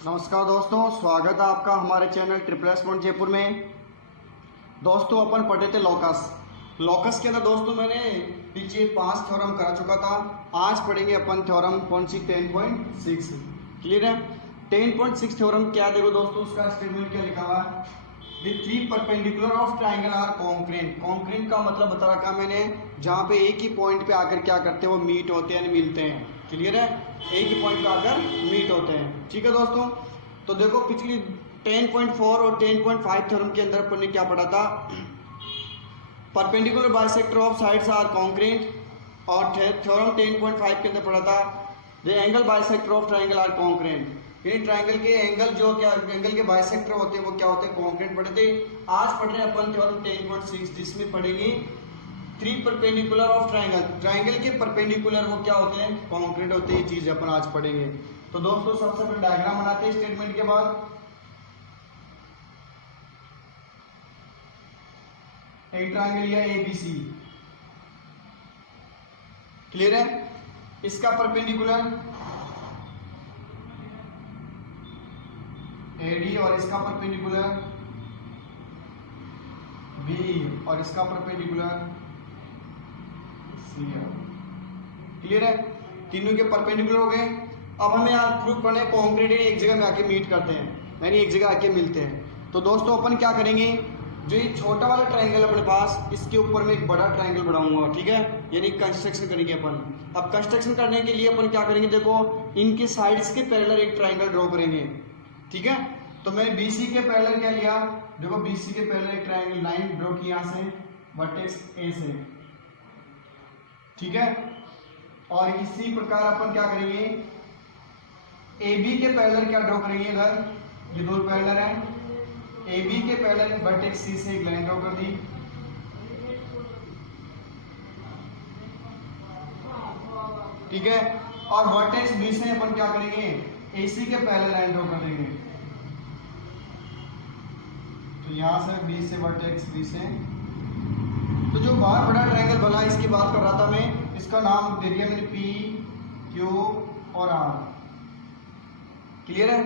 नमस्कार दोस्तों, स्वागत है आपका हमारे channel triple S point Jaipur में। दोस्तों अपन पढ़े थे लॉकस के अंदर। दोस्तों मैंने पीछे 5 थ्योरम करा चुका था। आज पढ़ेंगे अपन थ्योरम कौन सी 10.6। क्लियर है? 10.6 थ्योरम क्या देखो दोस्तों, उसका स्टेटमेंट क्या लिखा हुआ है। The three perpendicular of triangle are concurrent. Concurrent का मतलब बता रखा मैंने, जहाँ पे एक ही पॉइंट पे आकर क्या करते हैं, वो मीट होते हैं, मिलते हैं। क्लियर है? एक ही पॉइंट पे आकर मीट होते हैं। ठीक है दोस्तों, तो देखो पिछली 10.4 और 10.5 थ्योरम के अंदर अपन ने क्या पढ़ा था, perpendicular bisector of sides are concurrent. और थ्योरम 10.5 के अंदर पढ़ा था the angle bisector of triangle are concurrent. यानी ट्राइंगल के एंगल जो क्या एंगल के बाइसेक्टर होते हैं वो क्या होते हैं, कॉन्क्रेंट पढ़े थे। आज पढ़ रहे हैं अपन थ्योरम 10.6, जिसमें पढ़ेंगे three perpendicular of triangle. Triangle के परपेंडिकुलर वो क्या होते हैं, कॉन्क्रेंट होते हैं। ये चीज अपन आज पढ़ेंगे। तो दोस्तों सबसे पहले डायग्राम बनाते हैं स्टेटमेंट के बाद। एक ट्राइंगल लिया ABC। क्लियर है? इसका परपेंडिकुलर AD और इसका परपेंडिकुलर BE और इसका परपेंडिकुलर CF। क्लियर है? तीनों के परपेंडिकुलर हो गए। अब हमें यार प्रूफ करना है कॉन्क्रीट एक जगह में आके मीट करते हैं, यानी एक जगह आके मिलते हैं। तो दोस्तों अपन क्या करेंगे, जो ये छोटा वाला ट्रायंगल अपने पास, इसके ऊपर में एक बड़ा ट्रायंगल बनाऊंगा। ठीक है? यानी कंस्ट्रक्शन करेंगे अपन। अब कंस्ट्रक्शन करने के लिए अपन क्या करेंगे, देखो इनके साइड्स के पैरेलल एक ट्रायंगल ड्रॉ करेंगे। ठीक है? तो मैंने BC के पैरेलल क्या लिया, देखो BC के पैरेलल एक ट्रायंगल लाइन ड्रॉ की यहां से वर्टेक्स A से। ठीक है? और इसी प्रकार अपन क्या करेंगे, AB के पैरेलल क्या ड्रॉ करेंगे, इधर ये दो पैरेलल है। AB के पैरेलल वर्टेक्स C से एक लाइन ड्रॉ कर दी। ठीक है? और वर्टेक्स B से अपन क्या करेंगे, AC के पैरेलल लाइन ड्रॉ कर देंगे। तो यहां से B से वर्टेक्स B से, तो जो बाहर बड़ा ट्रायंगल बना इसकी बात कर रहा था मैं, इसका नाम दे दिया मैंने P, Q और R। क्लियर है?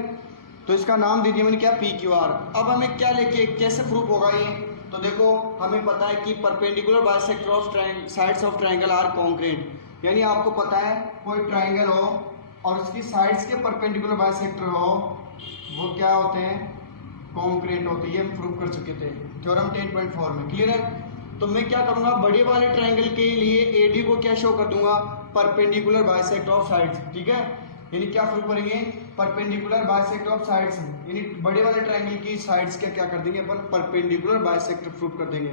तो इसका नाम दे दिया मैंने क्या, PQR। अब हमें क्या लेके कैसे प्रूफ होगा ये, तो देखो हमें पता है कि perpendicular bisector of sides of triangle are concurrent. यानी आपको पता है कोई ट्रायंगल हो और उसकी साइड्स के परपेंडिकुलर बाइसेक्टर हो, वो क्या होते हैं, कॉन्क्रेंट होते हैं। ये प्रूफ कर चुके थे थ्योरम 10.4 में। क्लियर है? तो मैं क्या करूंगा, बड़े वाले ट्रायंगल के लिए AD को क्या शो कर दूंगा, परपेंडिकुलर बाइसेक्टर ऑफ साइड्स। ठीक है? यानी क्या प्रूफ करेंगे, परपेंडिकुलर बाइसेक्टर ऑफ साइड्स, यानी बड़े वाले ट्रायंगल की साइड्स क्या कर देंगे अपन, परपेंडिकुलर बाइसेक्टर प्रूफ कर देंगे।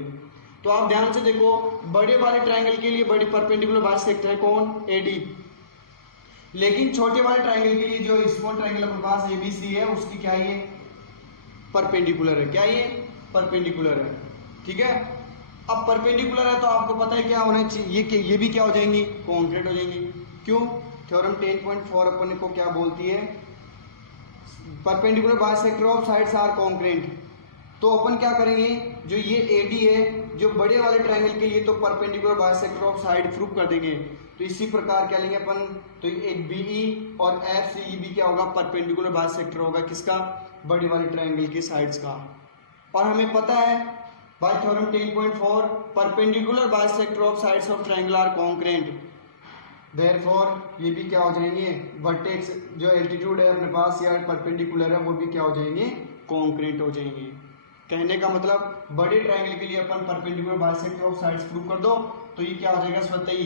तो आप ध्यान से देखो, बड़े वाले ट्रायंगल के लिए बड़ी परपेंडिकुलर बाइसेक्टर है कौन, AD। लेकिन छोटे वाले ट्रायंगल के लिए जो स्मॉल ट्रायंगल अपने पास ABC है, उसकी क्या ये परपेंडिकुलर है। क्या ये परपेंडिकुलर है? ठीक है? अब परपेंडिकुलर है तो आपको पता है क्या होना चाहिए, ये भी क्या हो जाएंगी, कॉन्क्रीट हो जाएंगी। क्यों? थ्योरम 10.4 अपन को क्या बोलती है, perpendicular bisector of sides are concurrent. तो अपन क्या करेंगे, जो ये AD है जो बड़े वाले ट्रायंगल के लिए, तो perpendicular bisector of side proof कर देंगे। तो इसी प्रकार क्या लेंगे अपन, तो एक BE और FCE भी क्या होगा, परपेंडिकुलर बाइसेक्टर होगा किसका, बड़े वाले ट्रायंगल की साइड्स का। और हमें पता है by theorem 10.4 perpendicular bisector of sides of triangle are concurrent. Therefore ये भी क्या हो जाएंगे, वर्टेक्स जो एल्टीट्यूड है अपने पास या परपेंडिकुलर है, वो भी क्या हो जाएंगे, कॉन्क्रेंट हो जाएंगे। कहने का मतलब बड़े ट्रायंगल के लिए अपन perpendicular bisector of sides prove कर दो, तो ये क्या हो जाएगा, स्वतः ही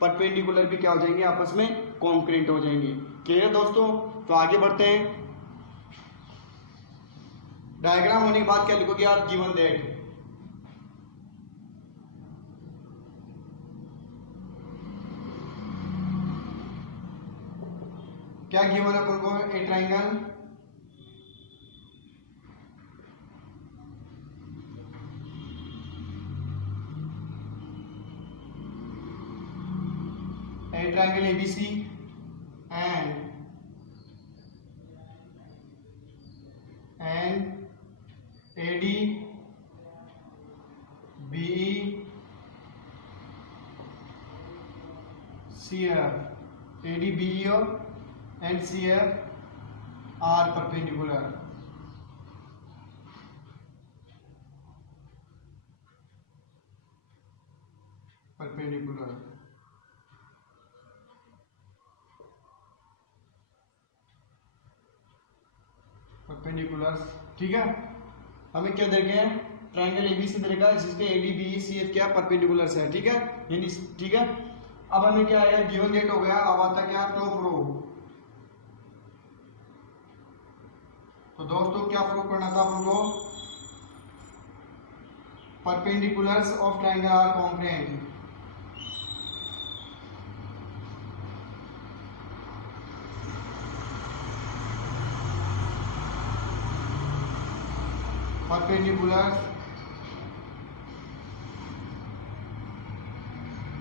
परपेंडिकुलर भी क्या हो जाएंगे, आपस में कॉन्क्रेंट हो जाएंगे। क्लियर दोस्तों? तो आगे बढ़ते हैं। डायग्राम होने के बाद क्या लिखोगे आप, गिवन दैट। क्या गिवन है अपन को, a triangle ABC and AD BE CF, AD BE and CF are perpendicular, perpendicular, perpendicular. ठीक है, हमें क्या दे रखे हैं, ट्रायंगल एबीसी दे रखा है जिसपे एडी बी सी एफ क्या परपेंडिकुलर है। ठीक है, यानी ठीक है। अब हमें क्या है, गिवन डेट हो गया, अब आता क्या, टॉप रो। तो दोस्तों क्या प्रूव करना था अपन को, perpendiculars of triangle are congruent. perpendiculars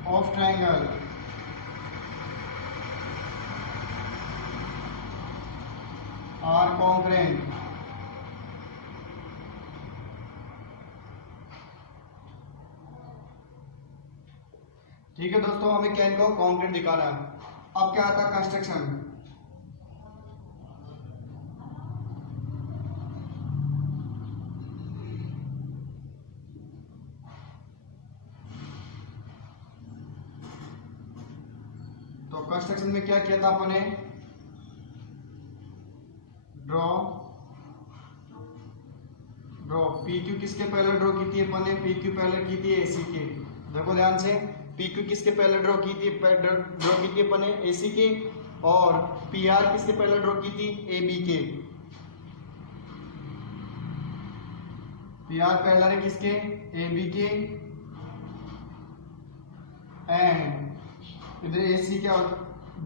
of triangle are congruent। ठीक है दोस्तों, हमें क्या इनको कॉन्ग्रुएंट दिखाना है। अब क्या आता है, कंस्ट्रक्शन। तो कंस्ट्रक्शन में क्या किया था अपने, ड्रॉ पी क्यू किसके पहले ड्रॉ की थी अपन ने, पी क्यू पहले की थी एसी के। देखो ध्यान से, पी क्यू किसके पहले ड्रॉ की थी अपन ने, एसी के। और पी आर किसके पहले ड्रॉ की थी, ए बी के। पी आर पहला है किसके, ए बी के। एंड इधर एसी क्या,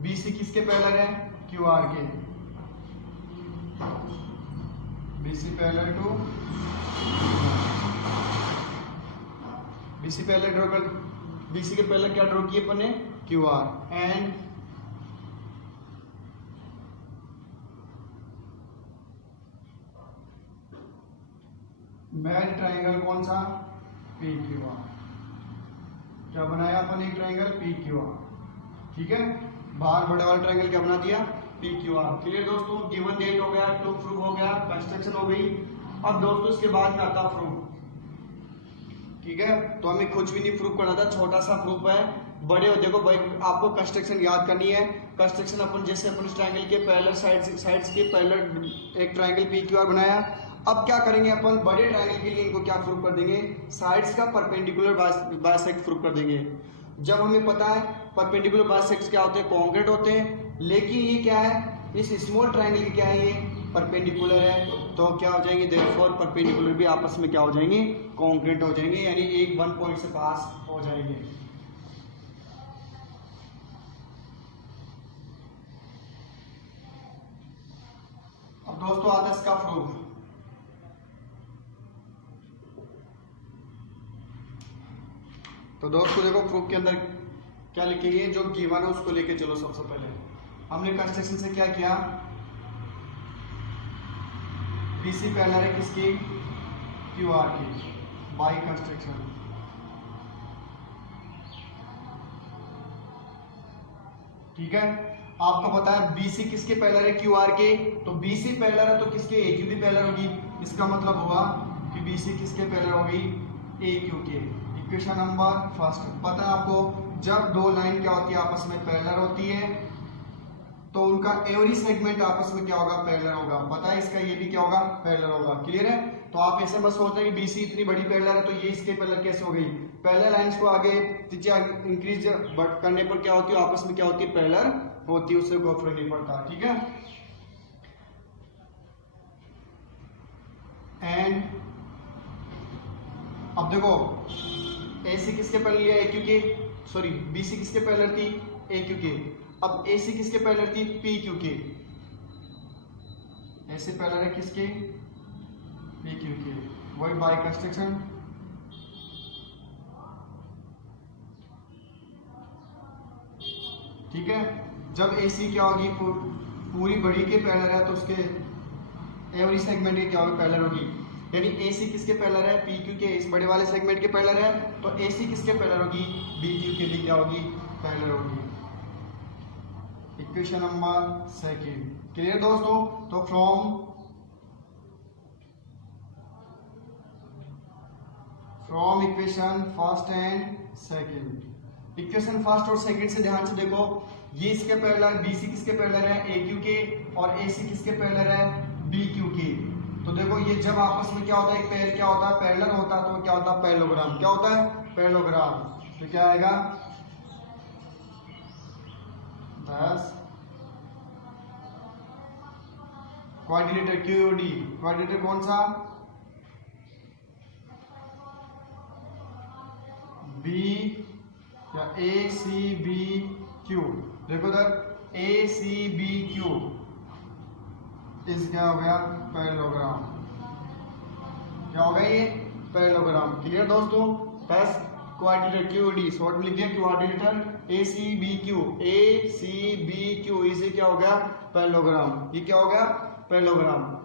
बीसी किसके पैरेलल है, क्यू आर के। BC parallel to BC parallel draw कर, बीसी के पैरेलल क्या ड्रॉ किए अपन ने, Q R. And match triangle कौन सा, पी क्यू आर। क्या बनाया अपन एक ट्राइंगल, पी क्यू आर। ठीक है, बाहर बड़े वाला ट्रायंगल क्या बना दिया, पी क्यू आर। क्लियर दोस्तों, गिवन डेट हो गया, टू प्रूफ हो गया, कंस्ट्रक्शन हो गई। अब दोस्तों इसके बाद में आता प्रूफ। ठीक है, तो हमें कुछ भी नहीं प्रूफ करना था, छोटा सा प्रूफ है। बड़े हो देखो भाई, आपको कंस्ट्रक्शन याद करनी है। कंस्ट्रक्शन अपन जैसे अपन ट्रायंगल के पैरेलल साइड्स के पैरेलल एक ट्रायंगल पी क्यू आर बनाया। अब क्या करेंगे अपन, बड़े ट्रायंगल के लिए इनको क्या प्रूफ कर देंगे, साइड्स का परपेंडिकुलर बाइसेक्ट प्रूफ कर देंगे। जब हमें पता है परपेंडिकुलर बाइसेक्ट्स क्या होते हैं, कॉन्ग्रुएंट होते हैं। लेकिन ये क्या है, इस स्मॉल ट्रायंगल की क्या है, ये परपेंडिकुलर है। तो क्या हो जाएंगे, देयरफॉर परपेंडिकुलर भी आपस में क्या हो जाएंगे, कॉन्ग्रुएंट हो जाएंगे, यानी एक वन पॉइंट से पास हो जाएंगे। अब दोस्तों आता है इसका प्रूफ। तो दोस्तों देखो प्रूफ के अंदर क्या लिखेंगे, जो गिवन है उसको लेके चलो। सबसे पहले हमने कंस्ट्रक्शन से क्या किया, बीसी पैरेलल है किसकी, क्यू आर की, बाय कंस्ट्रक्शन। ठीक है, आपको पता है बीसी किसके पैरेलल है, क्यू आर के। तो बीसी पैरेलल है तो किसके, ए क्यू भी पैरेलल होगी। इसका मतलब हुआ कि बीसी किसके पैरेलल होगी, ए क्यू के। Equation number first. पता है आपको, जब दो लाइन क्या होती है, आपस में पैरेलल होती है, तो उनका एवरी सेगमेंट आपस में क्या होगा, पैरेलल होगा। पता है इसका, ये भी क्या होगा, पैरेलल होगा। क्लियर है, तो आप ऐसे मत सोचते कि बीसी इतनी बड़ी पैरेलल है तो ये इसके पैरेलल कैसे हो गई। पैरेलल लाइंस को आगे त्रिज्या इंक्रीज करने पर क्या होती है, आपस में क्या होती है, पैरेलल होती है, उससे कोई फर्क नहीं पड़ता। ठीक है, एंड अब देखो एसी किसके पैरेलल लिया, ए क्यू के, सॉरी बीसी किसके पैरेलल थी, ए क्यू के। अब एसी किसके पैरेलल थी, पी क्यू के। ऐसे पैरेलल है किसके, पी क्यू के। वही बाय कंस्ट्रक्शन। ठीक है, जब एसी क्या होगी, पूरी बड़ी के पैरेलल है तो उसके एवरी सेगमेंट के क्या होगी, पैरेलल होगी। यानी AC किसके पैरेलल है, PQ के, इस बड़े वाले सेगमेंट के पैरेलल है, तो AC किसके पैरेलल होगी, BQ के भी क्या होगी, पैरेलल होगी। Equation number second. क्लियर दोस्तों? तो from equation first and second, equation first और सेकंड से ध्यान से देखो, ये इसके पैरेलल, बीसी किसके पैरेलल है, AQ के, और AC किसके पैरेलल है, BQ के। तो देखो ये जब आपस में क्या होता है, एक पेयर क्या होता है, पैरेलल होता है, तो क्या होता है, पैरेललोग्राम। क्या होता है, पैरेललोग्राम। तो क्या आएगा, 10 क्वाड्रिलेटर QOD, क्वाड्रिलेटर कौन सा, B या ACBQ। देखो इधर ACBQ इस क्या हो गया, पैरेललोग्राम। क्या हो गया, ये पैरेललोग्राम। क्लियर दोस्तों? बस क्वाड्रिलेटर QOD शॉर्ट में लिख दिया, क्वाड्रिलेटर ACBQ, ACBQ इसे क्या हो गया, पैरेललोग्राम। ये क्या हो गया, पैरेललोग्राम।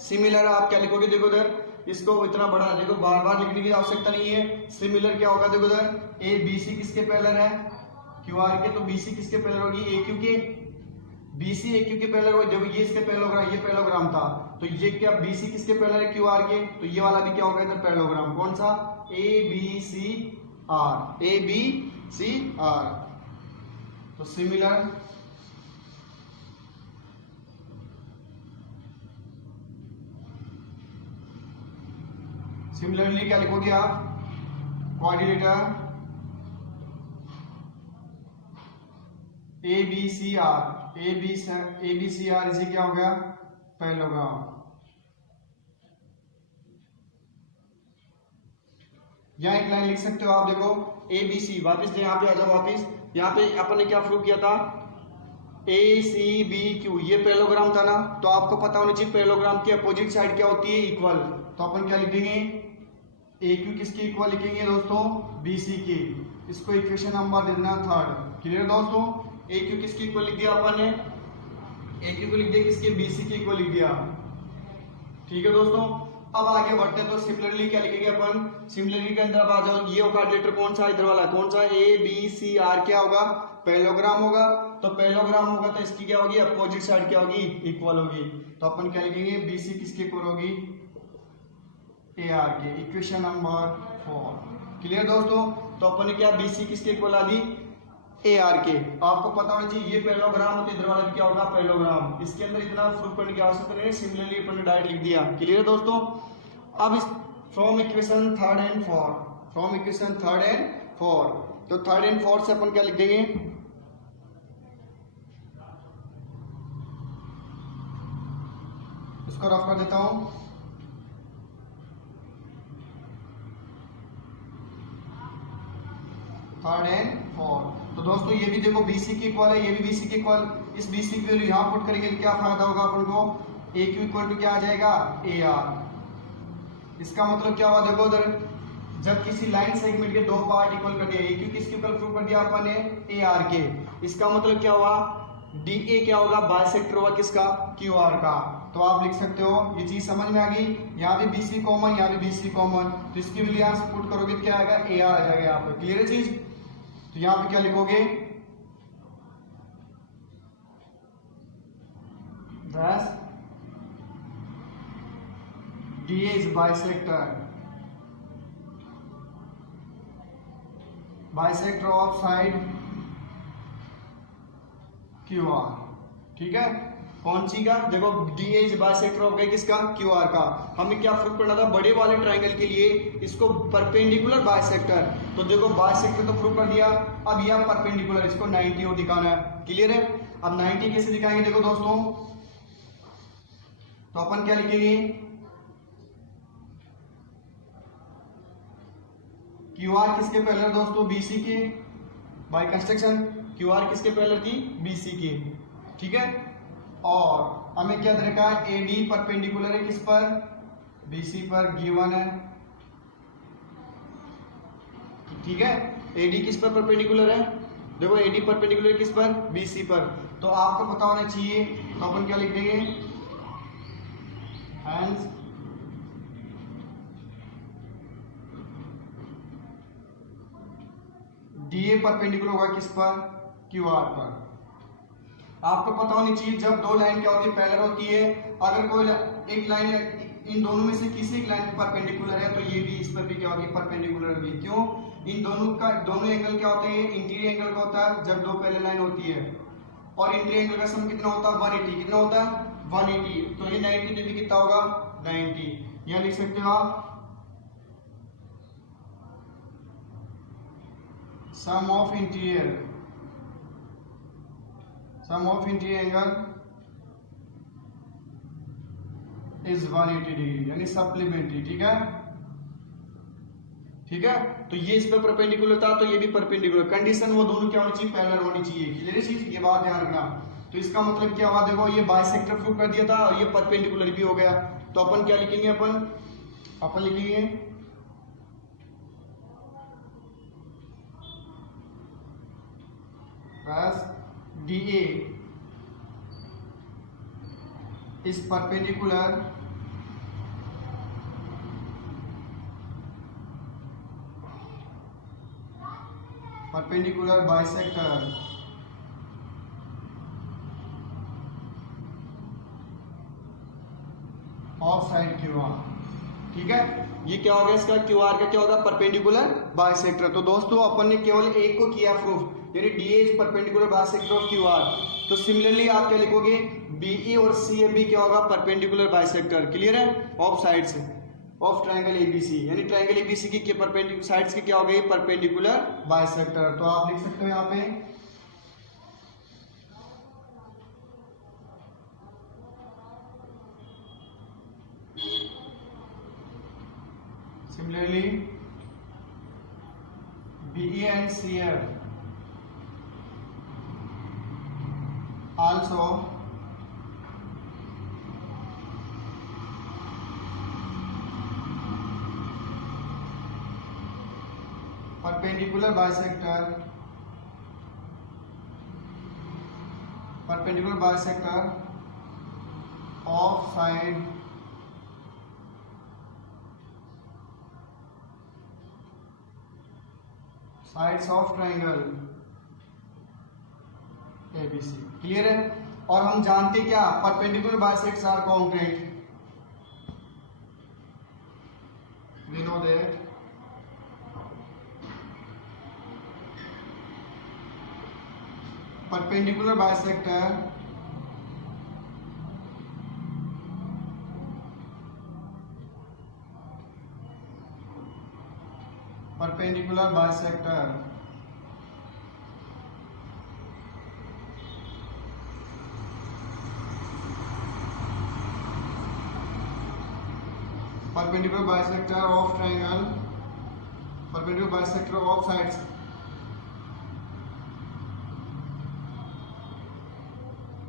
सिमिलर आप क्या लिखोगे, देखो इधर, इसको इतना बड़ा देखो, बार बार लिखने की आवश्यकता नहीं है। सिमिलर क्या होगा, देखो इधर, ABC किसके पैरेलल है, QR के, तो BC किसके पैरेलल होगी, AQ के। BC AQ के पैरेलल होगी, देखो ये इसके पैरेललोग्राम, ये पैरेललोग्राम था, तो ये क्या, BC किसके पैरेलल है, QR के, तो ये वाला भी क्या होगा इधर, पैरेललोग्राम। कौन सा, ABCR, ABCR। तो सिमिलरली क्या लिखोगे आप, क्वाड्रिलेटर ABCR इसे क्या हो गया, पैरेललोग्राम। यहाँ एक लाइन लिख सकते हो आप, देखो ABC, वापिस यहाँ पे आ जाओ, वापिस यहाँ पे अपन ने क्या प्रूव किया था, ACBQ, ये पैरेललोग्राम था ना, तो आपको पता होना चाहिए पैरेललोग्राम की अपोजिट साइड क्या होती है, इक्वल। तो अपन क्या लिखेंगे, AQ किसके इक्वल लिखेंगे दोस्तों, BC की। इसको इक्वेशन नंबर दे देना थर्ड। क्लियर दोस्तों? AQ किसके इक्वल लिख दिया अपन ने, AQ को लिख दिया किसके, BC के इक्वल लिख दिया। ठीक है दोस्तों, अब आगे बढ़ते हैं। तो सिमिलरली क्या लिखेंगे अपन, सिमिलरली के अंदर अब आ जाओ, ये क्वाड्रिलेटर कौन सा, इधर वाला कौन सा, ABCR क्या होगा, पैरेललोग्राम होगा। तो पैरेललोग्राम होगा तो इसकी क्या होगी, अपोजिट साइड क्या होगी, इक्वल होगी। तो अपन क्या लिखेंगे, BC किसके इक्वल होगी, AR के। Equation number 4। क्लियर दोस्तों? तो अपन ने क्या, BC किसके इक्वल आ दी, AR के। आपको पता होना चाहिए ये पैरेललोग्राम होते, इधर वाला भी क्या होगा, पैरेललोग्राम। इसके अंदर इतना प्रूफ करने की आवश्यकता नहीं है, सिमिलरली अपन ने डायरेक्ट लिख दिया। क्लियर दोस्तों? अब इस from equation third and fourth, तो थर्ड एंड फोर्थ से अपन क्या लिख देंगे, इसको रफ कर देता हूं। थर्ड एंड फोर्थ, तो दोस्तों ये भी देखो BC की इक्वल है, ये भी BC की इक्वल। इस BC की वैल्यू यहां पुट करेंगे तो क्या फायदा होगा अपन को, AQ इक्वल टू क्या आ जाएगा, AR। इसका मतलब क्या हुआ, देखो उधर जब किसी लाइन सेगमेंट के दो पार्ट इक्वल कर दिया, AQ किसके इक्वल प्रूव कर दिया अपन ने, AR के। इसका मतलब क्या हुआ, DA क्या होगा, बाइसेक्टर होगा किसका, QR का। तो आप लिख सकते हो, ये चीज समझ में आ गई। यहाँ भी BC कॉमन, यहाँ भी BC कॉमन, तो इसकी वैल्यू यहाँ पुट करोगे तो क्या आएगा, AR आ जाएगा यहाँ पे। क्लियर है चीज? तो यहाँ पे क्या लिखोगे, 10 DA is bisector of side QR। ठीक है, कौन सी का, देखो DA इज बाइसेक्टर ऑफ गया किसका, QR का। हमें क्या प्रूव करना था, बड़े वाले ट्रायंगल के लिए इसको परपेंडिकुलर बाइसेक्टर। तो देखो बाइसेक्टर तो प्रूव कर दिया, अब यह परपेंडिकुलर, इसको 90 और दिखाना है। क्लियर है? अब 90 कैसे दिखाएंगे, देखो दोस्तों, तो अपन क्या लिखेंगे, QR किसके पैरेलल दोस्तों, BC के, बाय कंस्ट्रक्शन QR किसके पैरेलल थी, BC के। ठीक है, और हमें क्या देखा है, AD परपेंडिकुलर है किस पर, BC पर, गिवन है। ठीक है, AD किस पर परपेंडिकुलर है, देखो AD परपेंडिकुलर किस पर, BC पर। तो आपको पता होना चाहिए, तो अपन क्या लिख देंगे, हैंस DA परपेंडिकुलर होगा किस पर, QR पर। आपको पता होनी चाहिए जब दो लाइन क्या होती है, पैरेलल होती है, अगर कोई एक लाइन इन दोनों में से किसी एक लाइन परपेंडिकुलर है तो ये भी इस पर भी क्या होगी, परपेंडिकुलर होगी। क्यों? इन दोनों एंगल क्या होते हैं, इंटीरियर एंगल का होता है जब दो पैरेलल लाइन होती है, और इंटीरियर एंगल का सम कितना होता है, 180। कितना होता है, 180। तो ये 90 में भी कितना होगा, 90। यहां लिख सकते हो आप sum of interior angle is 180 degree, यानी सप्लीमेंट्री। ठीक है, ठीक है। तो ये इस पे परपेंडिकुलर था, तो ये भी परपेंडिकुलर। कंडीशन वो दोनों क्या होनी चाहिए, पैरेलल होनी चाहिए। क्लियर चीज, ये बात ध्यान रखना। तो इसका मतलब क्या हुआ, देखो ये बाइसेक्टर प्रूव कर दिया था और ये परपेंडिकुलर भी हो गया। तो अपन क्या लिखेंगे, अपन लिखेंगे बस DA is perpendicular bisector of side QR। ठीक है, ये क्या होगा इसका, QR का क्या होगा, परपेंडिकुलर बाइसेक्टर। तो दोस्तों अपन ने केवल एक को किया प्रूफ, यानी DA is perpendicular bisector of QR। तो सिमिलरली आप क्या लिखोगे, BE और CA भी क्या होगा, परपेंडिकुलर बाइसेक्टर। क्लियर है, of sides of triangle ABC, यानी ट्रायंगल ABC की परपेंडिकुलर साइड्स की क्या हो गई, परपेंडिकुलर बाइसेक्टर। तो आप लिख सकते हो यहाँ पे similarly BE and CA also perpendicular bisector of sides of triangle ABC। Clear है, और हम जानते क्या, perpendicular bisects are congruent. We know that perpendicular bisector of triangle, perpendicular bisector of sides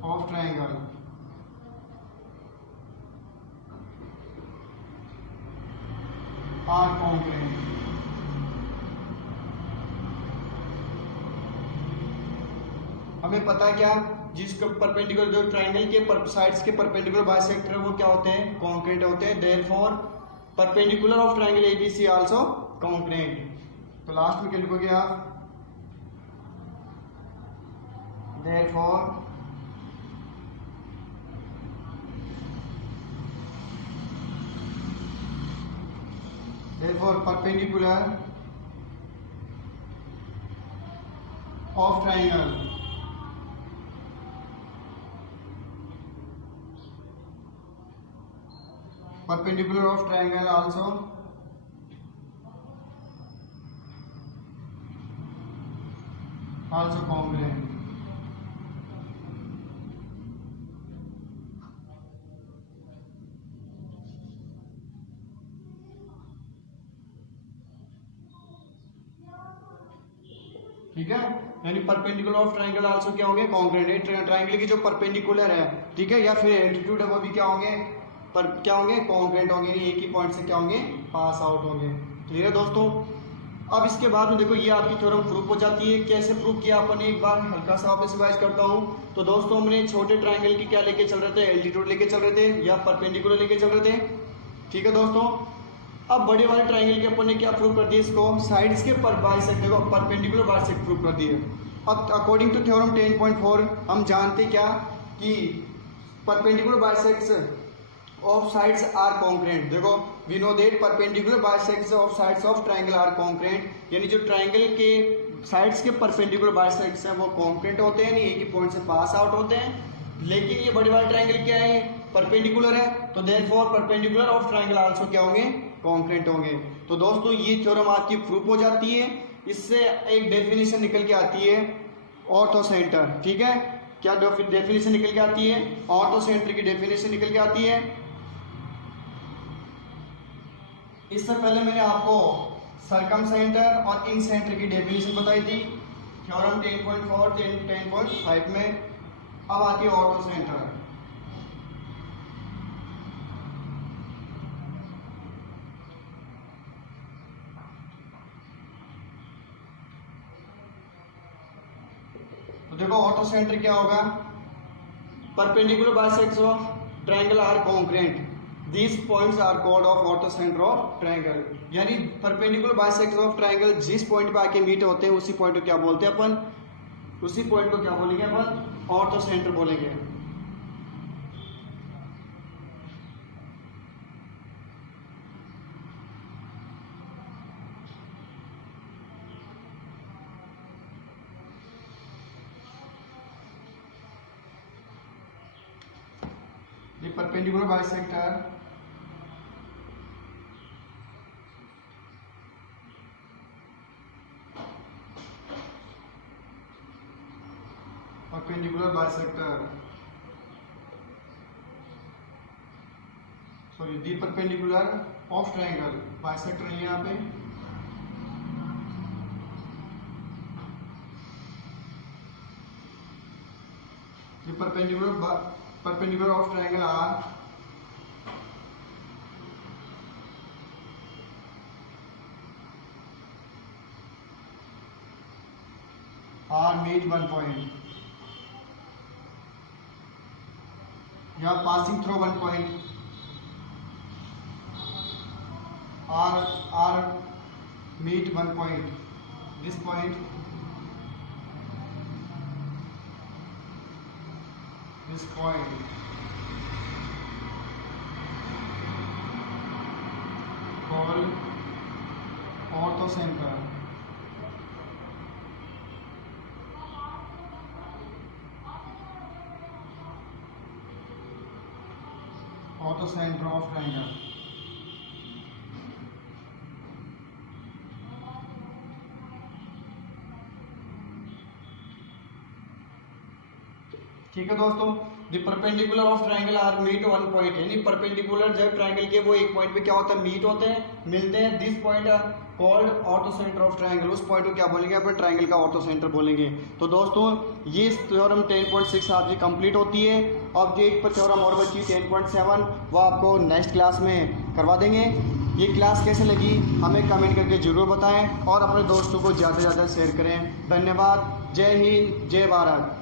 of triangle are congruent। हमें पता है क्या, जिसका परपेंडिकुलर जो ट्रायंगल के साइड्स के परपेंडिकुलर बाइसेक्टर है वो क्या होते हैं, कॉन्ग्रुएंट होते हैं। Therefore perpendicular of triangle ABC also congruent. तो लास्ट में क्या लिखोगे आप, therefore perpendicular of triangle also congruent। ठीक है, यानी परपेंडिकुलर ऑफ ट्रायंगल आल्सो क्या होंगे, कॉन्ग्रुएंट। ट्रायंगल की जो परपेंडिकुलर है, ठीक है, या फिर एल्टीट्यूड है वो भी क्या होंगे, क्या होंगे, कॉन्ग्रुएंट होंगे, एक ही पॉइंट से क्या होंगे, पास आउट होंगे। क्लियर है दोस्तों। अब इसके बाद में देखो ये आपकी थ्योरम प्रूफ हो जाती है। कैसे प्रूफ किया अपन, एक बार हल्का सा वापस रिवाइज करता हूँ। तो दोस्तों हमने छोटे ट्रायंगल की क्या लेके चल रहे थे, एल्टीट्यूड लेके चल रहे थे या परपेंडिकुलर लेके चल रहे थे। ठीक है दोस्तों, अब बड़े वाले ट्रायंगल के अपन ने क्या प्रूव कर दिया, इसको साइड्स के बाइसेक्टर को परपेंडिकुलर बाइसेक्टर प्रूव कर दिए। अब अकॉर्डिंग टू थ्योरम 10.4 हम जानते क्या कि perpendicular bisects of sides are congruent. देखो we know that perpendicular bisects of sides of triangle are congruent, यानी जो ट्रायंगल के साइड्स के परपेंडिकुलर बाइसेक्ट्स हैं वो कॉन्ग्रुएंट होते हैं, एक ही पॉइंट से पास आउट होते हैं। लेकिन ये बड़े वाले ट्रायंगल क्या है, परपेंडिकुलर है, तो therefore perpendicular of triangle also क्या होंगे, कॉन्ग्रुएंट होंगे। तो दोस्तों ये थ्योरम आपकी प्रूफ हो जाती है। इससे एक डेफिनेशन निकल के आती है ऑर्थोसेंटर। ठीक है, क्या डेफिनेशन निकल के आती है, ऑर्थोसेंटर की डेफिनेशन निकल के आती है। इससे पहले मैंने आपको सर्कमसेंटर और इन सेंटर की डेफिनेशन बताई थी थ्योरम 10.4 10.5 में। अब आती है ऑर्थोसेंटर। तो देखो ऑर्थोसेंटर क्या होगा, perpendicular bisects of triangle are congruent, these points are called of orthocenter of triangle। यानी परपेंडिकुलर बाइसेक्ट्स ऑफ ट्रायंगल जिस पॉइंट पे आके मीट होते हैं उसी पॉइंट को क्या बोलते हैं अपन, उसी पॉइंट को क्या बोलेंगे अपन, ऑर्थोसेंटर बोलेंगे। The perpendicular bisector sorry the perpendicular of triangle, bisector है यहाँ पे, the perpendicular of triangle are meet one point, या passing through one point, are meet one point, this point, this point called orthocenter। Orthocentre of triangle. ठीक है दोस्तों, the perpendicular of triangle are meet one point, यानी perpendicular जब triangle के वो एक point पे क्या होता है, मीट होते हैं, मिलते हैं। This point called orthocentre of triangle, उस पॉइंट को क्या बोलेंगे अपन, ट्रायंगल का ऑर्थोसेंटर बोलेंगे। तो दोस्तों ये थ्योरम 10.6 आपकी कंप्लीट होती है। अब जो एक थ्योरम और बची 10.7 वो आपको नेक्स्ट क्लास में करवा देंगे। ये क्लास कैसे लगी हमें कमेंट करके जरूर बताएं और अपने दोस्तों को ज़्यादा से ज़्यादा शेयर करें। धन्यवाद। जय हिंद, जय भारत।